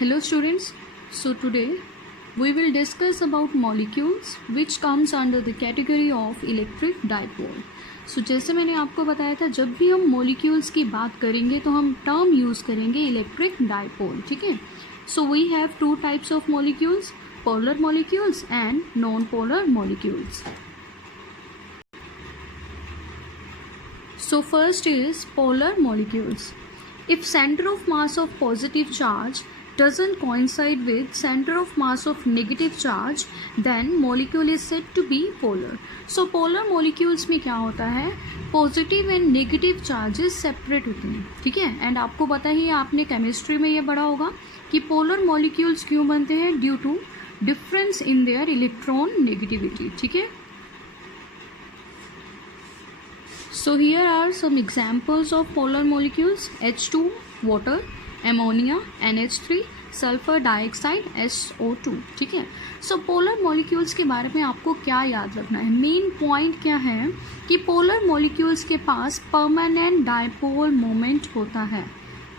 Hello students, so today we will discuss about molecules which comes under the category of electric dipole. So जैसे मैंने आपको बताया था, जब भी हम molecules की बात करेंगे तो हम term use करेंगे electric dipole, ठीक है. So we have two types of molecules, polar molecules and non-polar molecules. So first is polar molecules. If center of mass of positive charge doesn't coincide with center of mass of negative charge, then molecule is said to be polar. So polar molecules में क्या होता है, positive and negative charges separate होते हैं, ठीक है. And आपको पता ही है, आपने केमिस्ट्री में ये पढ़ा होगा कि पोलर मॉलिक्यूल्स क्यों बनते हैं, due to difference in their electronegativity, ठीक है. So here are some examples of polar molecules: H2 water, ammonia NH3, sulphur dioxide SO2, ठीक है. सो पोलर मॉलिक्यूल्स के बारे में आपको क्या याद रखना है, मेन पॉइंट क्या है कि पोलर मॉलिक्यूल्स के पास परमानेंट डाइपोल मोमेंट होता है,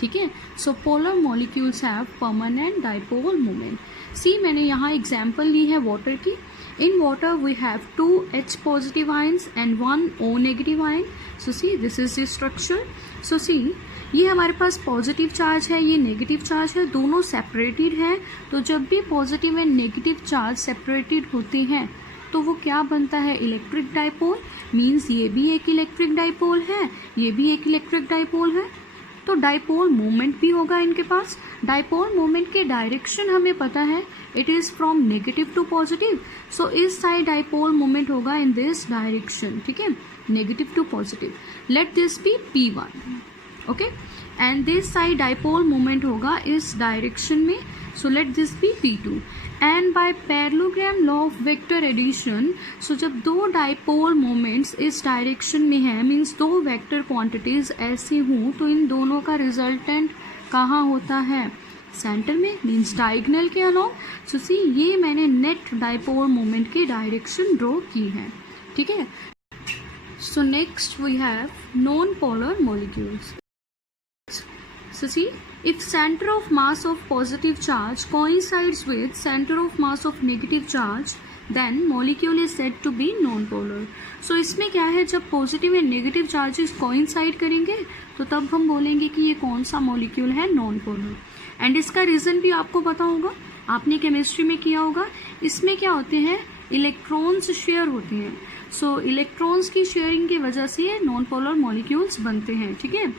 ठीक है. So polar molecules have permanent dipole moment. See मैंने यहाँ एग्जाम्पल ली है वाटर की. In water we have two H positive ions and one O negative ion. So see, this is the structure. So see, ये हमारे पास positive charge है, ये negative charge है, दोनों सेपरेटेड हैं. तो जब भी positive and negative charge separated होते हैं तो वो क्या बनता है, इलेक्ट्रिक डाइपोल. मीन्स ये भी एक इलेक्ट्रिक डाइपोल है, ये भी एक इलेक्ट्रिक डाइपोल है. तो डाइपोल मोमेंट भी होगा इनके पास. डाइपोल मोमेंट के डायरेक्शन हमें पता है, it is from negative to positive. So इस साइड डाइपोल मोमेंट होगा इन दिस डायरेक्शन, ठीक है, negative to positive. Let this be P1, okay. And this side dipole moment होगा इस डायरेक्शन में. So let this be P2. And by parallelogram law of vector addition, so जब दो dipole moments इस direction में है, मीन्स दो vector quantities ऐसी हों, तो इन दोनों का रिजल्टेंट कहाँ होता है, सेंटर में, मीन्स डायगोनल के अलॉन्ग. सो सी, ये मैंने नेट डाइपोल मोमेंट की डायरेक्शन ड्रॉ की है, ठीक है. So next we have non polar molecules. So see, if center of mass of positive charge coincides with center of mass of negative charge, then molecule is said to be non-polar. So इसमें क्या है, जब positive and negative charges coincide करेंगे तो तब हम बोलेंगे कि ये कौन सा मॉलिक्यूल है, नॉन पोलर. एंड इसका रीज़न भी आपको पता होगा, आपने केमिस्ट्री में किया होगा. इसमें क्या होते हैं, इलेक्ट्रॉन्स शेयर होते हैं. सो इलेक्ट्रॉन्स की शेयरिंग की वजह से नॉन पोलर मॉलिक्यूल्स बनते हैं, ठीक है.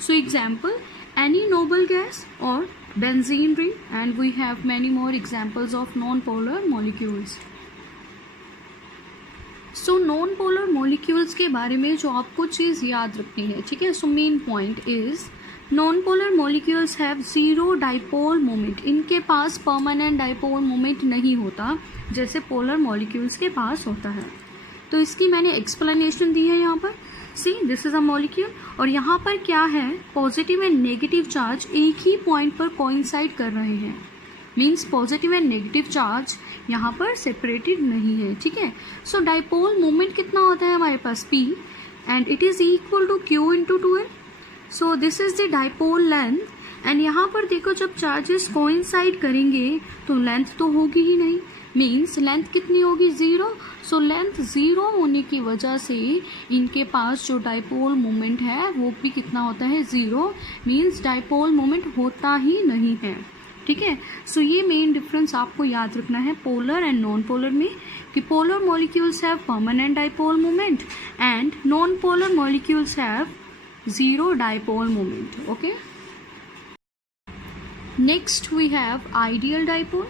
So example, any noble gas or benzene ring, and we have many more examples of non-polar molecules. So non-polar molecules के बारे में जो आपको चीज़ याद रखनी है, ठीक है. So main point is non-polar molecules have zero dipole moment. इनके पास परमानेंट डाइपोल मोमेंट नहीं होता जैसे पोलर मॉलिक्यूल्स के पास होता है. तो इसकी मैंने एक्सप्लेनेशन दी है यहाँ पर. सी, दिस इज अ मॉलिक्यूल, और यहाँ पर क्या है, पॉजिटिव एंड नेगेटिव चार्ज एक ही पॉइंट पर कोइंसाइड कर रहे हैं. Means positive and negative charge यहाँ पर सेपरेटेड नहीं है, ठीक है. सो डाइपोल मोमेंट कितना होता है हमारे पास, P, and it is equal to Q into 2L. So this is the dipole length. And यहाँ पर देखो, जब चार्जेस कोइंसाइड करेंगे तो लेंथ तो होगी ही नहीं, मीन्स लेंथ कितनी होगी, 0. सो लेंथ 0 होने की वजह से इनके पास जो डाइपोल मोमेंट है वो भी कितना होता है, 0. मीन्स डाइपोल मोमेंट होता ही नहीं है, ठीक है. सो ये मेन डिफरेंस आपको याद रखना है पोलर एंड नॉन पोलर में, कि polar molecules have permanent dipole moment and non polar molecules have 0 dipole moment, okay. Next we have ideal dipole.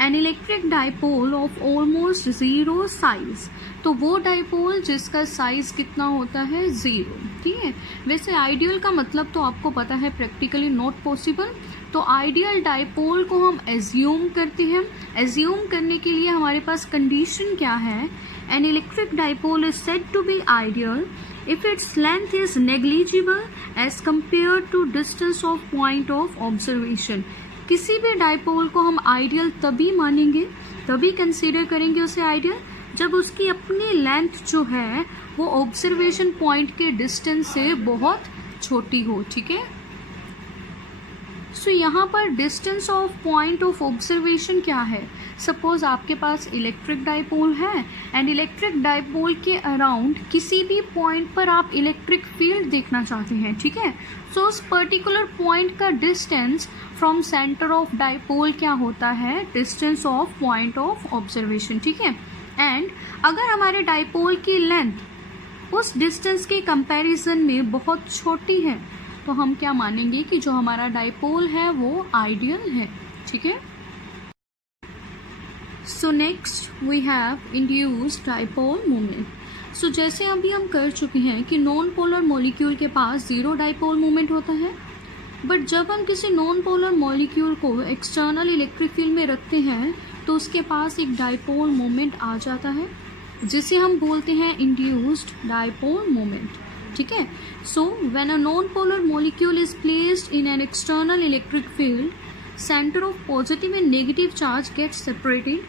An electric dipole of almost 0 size. तो वो dipole जिसका size कितना होता है, 0, ठीक है. वैसे आइडियल का मतलब तो आपको पता है, प्रैक्टिकली नॉट पॉसिबल. तो आइडियल डाइपोल को हम एज्यूम करते हैं. एज्यूम करने के लिए हमारे पास कंडीशन क्या है, an electric dipole is said to be ideal if its length is negligible as compared to distance of point of observation. किसी भी डाइपोल को हम आइडियल तभी मानेंगे, तभी कंसीडर करेंगे उसे आइडियल, जब उसकी अपनी लेंथ जो है वो ऑब्जर्वेशन पॉइंट के डिस्टेंस से बहुत छोटी हो, ठीक है. सो यहाँ पर distance of point of observation क्या है? सपोज आपके पास इलेक्ट्रिक डाइपोल है एंड इलेक्ट्रिक डाइपोल के अराउंड किसी भी पॉइंट पर आप इलेक्ट्रिक फील्ड देखना चाहते हैं, ठीक है। सो उस पर्टिकुलर पॉइंट का distance from centre of dipole क्या होता है? Distance of point of observation, ठीक है। एंड अगर हमारे डाइपोल की लेंथ उस डिस्टेंस के कंपैरिजन में बहुत छोटी है तो हम क्या मानेंगे कि जो हमारा डाइपोल है वो आइडियल है, ठीक है। So next we have induced dipole moment. So जैसे अभी हम कर चुके हैं कि नॉन पोलर मॉलिक्यूल के पास जीरो डाइपोल मोमेंट होता है, बट जब हम किसी नॉन पोलर मॉलिक्यूल को एक्सटर्नल इलेक्ट्रिक फील्ड में रखते हैं तो उसके पास एक डाइपोल मोमेंट आ जाता है जिसे हम बोलते हैं इंड्यूस्ड डाइपोल मोमेंट, ठीक है। So when a non polar molecule is placed in an external electric field, center of positive and negative charge gets separated,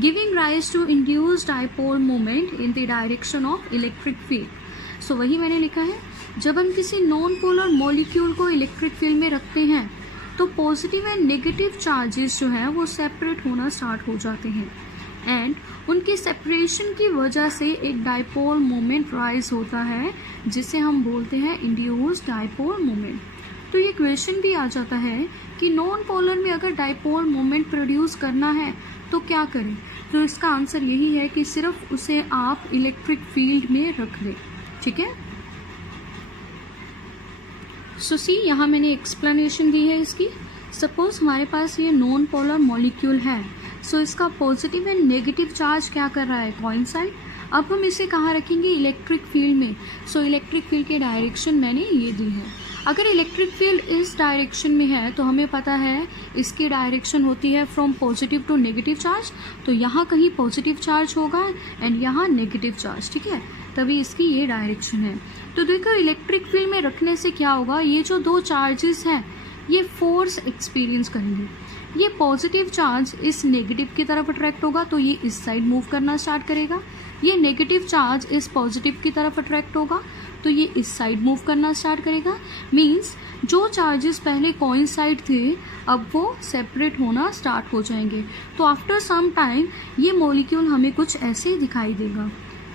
giving rise to induced dipole moment in the direction of electric field. So वही मैंने लिखा है, जब हम किसी non polar molecule को electric field में रखते हैं तो पॉजिटिव एंड नेगेटिव चार्जेस जो हैं वो सेपरेट होना स्टार्ट हो जाते हैं एंड उनकी सेपरेशन की वजह से एक डाइपोल मोमेंट राइज होता है जिसे हम बोलते हैं इंड्यूस्ड डाइपोल मोमेंट। तो ये क्वेश्चन भी आ जाता है कि नॉन पोलर में अगर डाइपोल मोमेंट प्रोड्यूस करना है तो क्या करें? तो इसका आंसर यही है कि सिर्फ उसे आप इलेक्ट्रिक फील्ड में रख लें, ठीक है। सो सी यहाँ मैंने एक्सप्लेनेशन दी है इसकी। सपोज हमारे पास ये नॉन पोलर मॉलिक्यूल है, सो इसका पॉजिटिव एंड नेगेटिव चार्ज क्या कर रहा है? कोइंसाइड। अब हम इसे कहाँ रखेंगे? इलेक्ट्रिक फील्ड में। सो इलेक्ट्रिक फील्ड की डायरेक्शन मैंने ये दी है। अगर इलेक्ट्रिक फील्ड इस डायरेक्शन में है तो हमें पता है इसकी डायरेक्शन होती है from positive to negative charge, तो यहाँ कहीं पॉजिटिव चार्ज होगा एंड यहाँ नेगेटिव चार्ज, ठीक है, तभी इसकी ये डायरेक्शन है। तो देखो इलेक्ट्रिक फील्ड में रखने से क्या होगा, ये जो दो चार्जेस हैं ये फोर्स एक्सपीरियंस करेंगे। ये पॉजिटिव चार्ज इस नेगेटिव की तरफ अट्रैक्ट होगा तो ये इस साइड मूव करना स्टार्ट करेगा, ये नेगेटिव चार्ज इस पॉजिटिव की तरफ अट्रैक्ट होगा तो ये इस साइड मूव करना स्टार्ट करेगा। मींस जो चार्जेस पहले कोइंसाइड थे अब वो सेपरेट होना स्टार्ट हो जाएंगे। तो आफ्टर सम टाइम ये मॉलिक्यूल हमें कुछ ऐसे ही दिखाई देगा।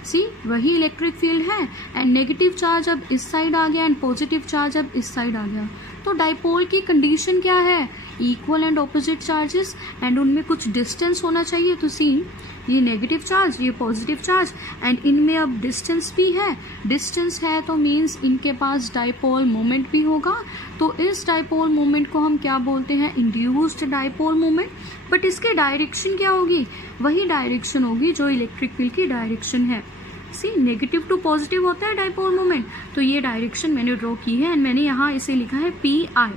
सी वही इलेक्ट्रिक फील्ड है एंड नेगेटिव चार्ज अब इस साइड आ गया एंड पॉजिटिव चार्ज अब इस साइड आ गया। तो डाइपोल की कंडीशन क्या है? Equal and opposite charges and उनमें कुछ डिस्टेंस होना चाहिए। तो सी ये नेगेटिव चार्ज, ये पॉजिटिव चार्ज एंड इनमें अब डिस्टेंस भी है। डिस्टेंस है तो मीन्स इनके पास डाइपोल मोमेंट भी होगा। तो इस डाइपोल मोमेंट को हम क्या बोलते हैं? Induced dipole moment. बट इसकी डायरेक्शन क्या होगी? वही डायरेक्शन होगी जो इलेक्ट्रिक फील्ड की डायरेक्शन है। सी नेगेटिव टू पॉजिटिव होता है डाइपोल मोमेंट, तो ये डायरेक्शन मैंने ड्रॉ की है एंड मैंने यहाँ इसे लिखा है P I.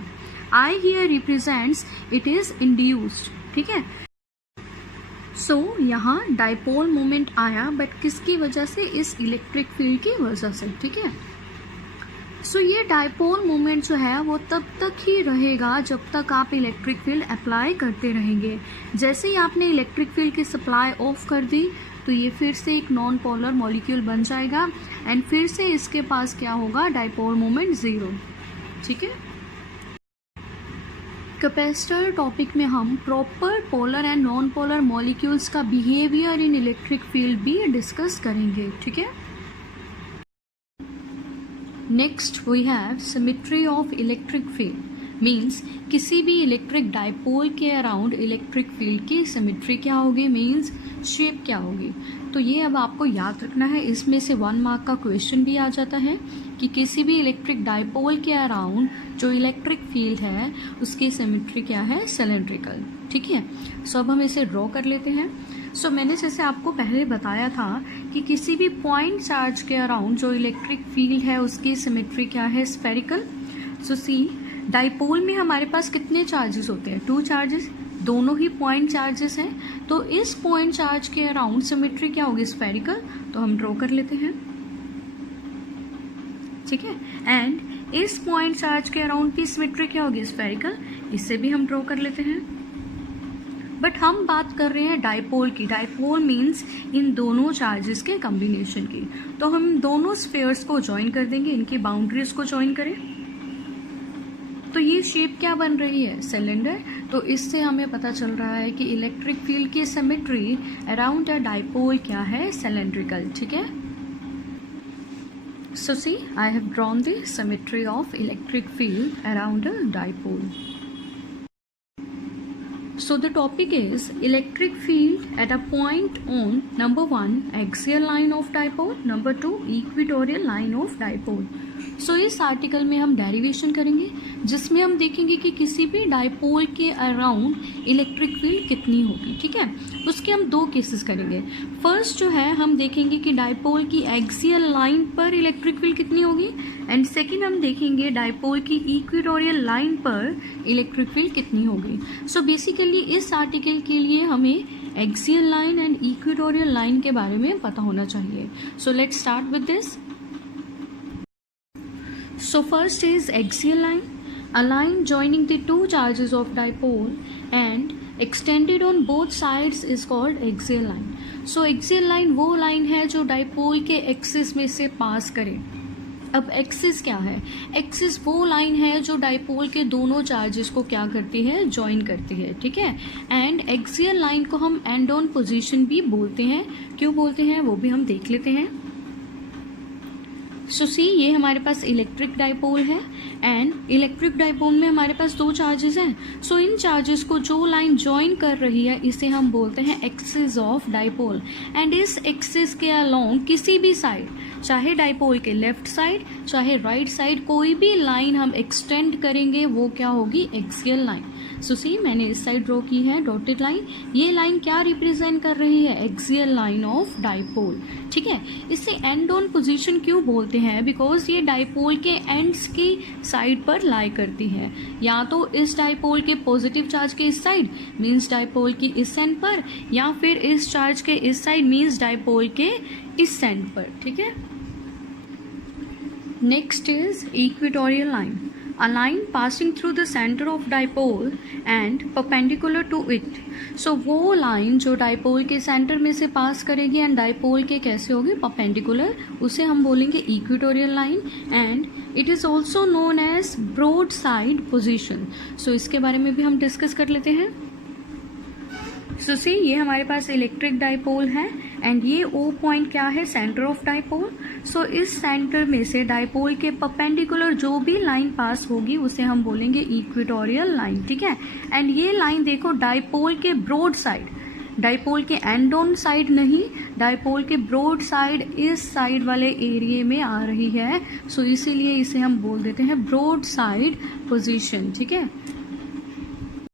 I hear represents it is induced, ठीक है। सो यहाँ डाइपोल मोमेंट आया बट किसकी वजह से? इस इलेक्ट्रिक फील्ड की वजह से, ठीक है। सो ये डाइपोल मोमेंट जो है वो तब तक ही रहेगा जब तक आप इलेक्ट्रिक फील्ड अप्लाई करते रहेंगे। जैसे ही आपने इलेक्ट्रिक फील्ड की सप्लाई ऑफ कर दी तो ये फिर से एक नॉन पोलर मॉलिक्यूल बन जाएगा एंड फिर से इसके पास क्या होगा? डाइपोल मोमेंट ज़ीरो, ठीक है। कैपेसिटर टॉपिक में हम proper polar and non polar molecules का बिहेवियर इन इलेक्ट्रिक फील्ड भी डिस्कस करेंगे, ठीक है। Next we have symmetry of electric field. Means किसी भी इलेक्ट्रिक डाइपोल के अराउंड इलेक्ट्रिक फील्ड की सिमेट्री क्या होगी? मीन्स शेप क्या होगी? तो ये अब आपको याद रखना है। इसमें से 1 मार्क का क्वेश्चन भी आ जाता है कि किसी भी इलेक्ट्रिक डाइपोल के अराउंड जो इलेक्ट्रिक फील्ड है उसकी सिमेट्री क्या है? सिलेंड्रिकल, ठीक है। सो अब हम इसे ड्रॉ कर लेते हैं। सो मैंने जैसे आपको पहले बताया था कि किसी भी पॉइंट चार्ज के अराउंड जो इलेक्ट्रिक फील्ड है उसकी सिमेट्री क्या है? स्फेरिकल। सो सी डाइपोल में हमारे पास कितने चार्जेस होते हैं? 2 चार्जेस, दोनों ही पॉइंट चार्जेस हैं। तो इस पॉइंट चार्ज के अराउंड सिमेट्री क्या होगी? स्फेरिकल। तो हम ड्रॉ कर लेते हैं, ठीक है। एंड इस पॉइंट चार्ज के अराउंड की सिमेट्री क्या होगी? स्फेरिकल। इसे भी हम ड्रॉ कर लेते हैं। बट हम बात कर रहे हैं डाइपोल की। डाइपोल मीन्स इन दोनों चार्जेस के कॉम्बिनेशन की। तो हम दोनों स्फीयर्स को ज्वाइन कर देंगे, इनकी बाउंड्रीज को ज्वाइन करें। तो ये शेप क्या बन रही है, सिलेंडर। तो इससे हमें पता चल रहा है कि इलेक्ट्रिक फील्ड की सिमेट्री अराउंड अ डाइपोल क्या है, सिलेंड्रिकल। ठीक है, so see I have drawn the symmetry of electric field around a dipole. So the topic is electric field at a point on number 1 axial line of dipole, number 2 equatorial line of dipole. So इस article में हम derivation करेंगे जिसमें हम देखेंगे कि किसी भी डाइपोल के अराउंड इलेक्ट्रिक फील्ड कितनी होगी। ठीक है, उसके हम दो केसेस करेंगे। फर्स्ट जो है हम देखेंगे कि डाइपोल की एक्सियल लाइन पर इलेक्ट्रिक फील्ड कितनी होगी, एंड सेकेंड हम देखेंगे डाइपोल की इक्वेटोरियल लाइन पर इलेक्ट्रिक फील्ड कितनी होगी। सो बेसिकली इस आर्टिकल के लिए हमें axial line and equatorial line के बारे में पता होना चाहिए। So let's start with this. So first is axial line, a line joining the two charges of dipole and extended on both sides is called axial line. So axial line वो line है जो dipole के axis में से पास करे। अब axis क्या है, एक्सिस वो लाइन है जो डाइपोल के दोनों चार्जेस को क्या करती है, ज्वाइन करती है। ठीक है, एंड एक्सियल लाइन को हम एंड ऑन पोजीशन भी बोलते हैं। क्यों बोलते हैं वो भी हम देख लेते हैं। सो सी ये हमारे पास इलेक्ट्रिक डाइपोल है एंड इलेक्ट्रिक डाइपोल में हमारे पास दो चार्जेस हैं। सो इन चार्जेस को जो लाइन ज्वाइन कर रही है इसे हम बोलते हैं एक्सिस ऑफ डाइपोल, एंड इस एक्सिस के अलोंग किसी भी साइड, चाहे डाइपोल के लेफ्ट साइड चाहे राइट साइड, कोई भी लाइन हम एक्सटेंड करेंगे वो क्या होगी, एक्सियल लाइन। सो सी मैंने इस साइड ड्रॉ की है डॉटेड लाइन, ये लाइन क्या रिप्रेजेंट कर रही है, एक्सियल लाइन ऑफ डाइपोल। ठीक है, इसे एंड ऑन पोजीशन क्यों बोलते हैं, बिकॉज ये डाइपोल के एंड्स की साइड पर लाई करती है, या तो इस डाइपोल के पॉजिटिव चार्ज के इस साइड मीन्स डाइपोल की इस एंड पर, या फिर इस चार्ज के इस साइड मीन्स डाइपोल के इस एंड पर। ठीक है, next is equatorial line, a line passing through the center of dipole and perpendicular to it. So वो लाइन जो डाइपोल के सेंटर में से पास करेगी एंड डाइपोल के कैसे होगी, परपेंडिकुलर, उसे हम बोलेंगे equatorial line, and it is also known as broad side position. So इसके बारे में भी हम डिस्कस कर लेते हैं। सो सी ये हमारे पास इलेक्ट्रिक डाइपोल है एंड ये ओ पॉइंट क्या है, सेंटर ऑफ डाइपोल। सो इस सेंटर में से डाइपोल के परपेंडिकुलर जो भी लाइन पास होगी उसे हम बोलेंगे इक्वेटोरियल लाइन। ठीक है, एंड ये लाइन देखो डाइपोल के ब्रॉड साइड, डाइपोल के एंड ऑन साइड नहीं, डाइपोल के ब्रॉड साइड इस साइड वाले एरिया में आ रही है। सो इसीलिए इसे हम बोल देते हैं ब्रॉड साइड पोजीशन। ठीक है,